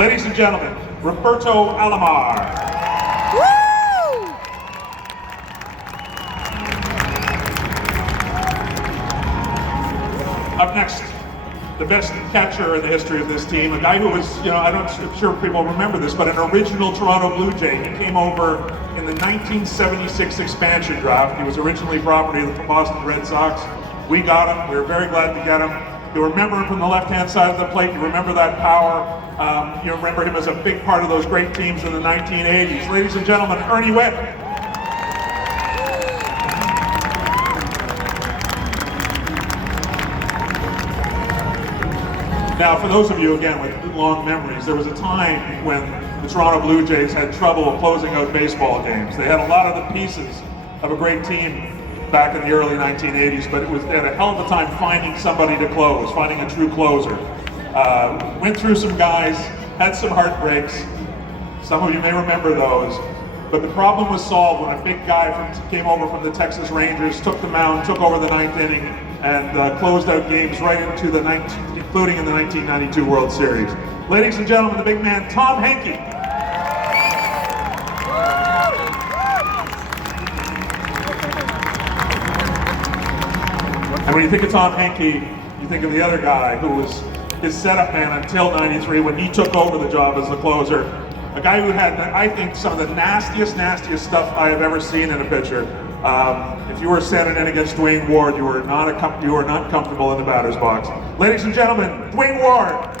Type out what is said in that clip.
Ladies and gentlemen, Roberto Alomar. Woo! Up next, the best catcher in the history of this team, a guy who was, I'm sure people remember this, but an original Toronto Blue Jay. He came over in the 1976 expansion draft. He was originally property of the Boston Red Sox. We got him. We were very glad to get him. You remember him from the left-hand side of the plate. You remember that power. You remember him as a big part of those great teams in the 1980s. Ladies and gentlemen, Ernie Whitt. Now, for those of you, again, with long memories, there was a time when the Toronto Blue Jays had trouble closing out baseball games. They had a lot of the pieces of a great team back in the early 1980s, but they had a hell of a time finding somebody to close, finding a true closer. Went through some guys, had some heartbreaks. Some of you may remember those. But the problem was solved when a big guy came over from the Texas Rangers, took the mound, took over the ninth inning, and closed out games right into including in the 1992 World Series. Ladies and gentlemen, the big man, Tom Henke. And when you think of Tom Henke, you think of the other guy who was his setup man until '93 when he took over the job as the closer. A guy who had, I think, some of the nastiest stuff I have ever seen in a pitcher. If you were standing in against Dwayne Ward, you were not comfortable in the batter's box. Ladies and gentlemen, Dwayne Ward.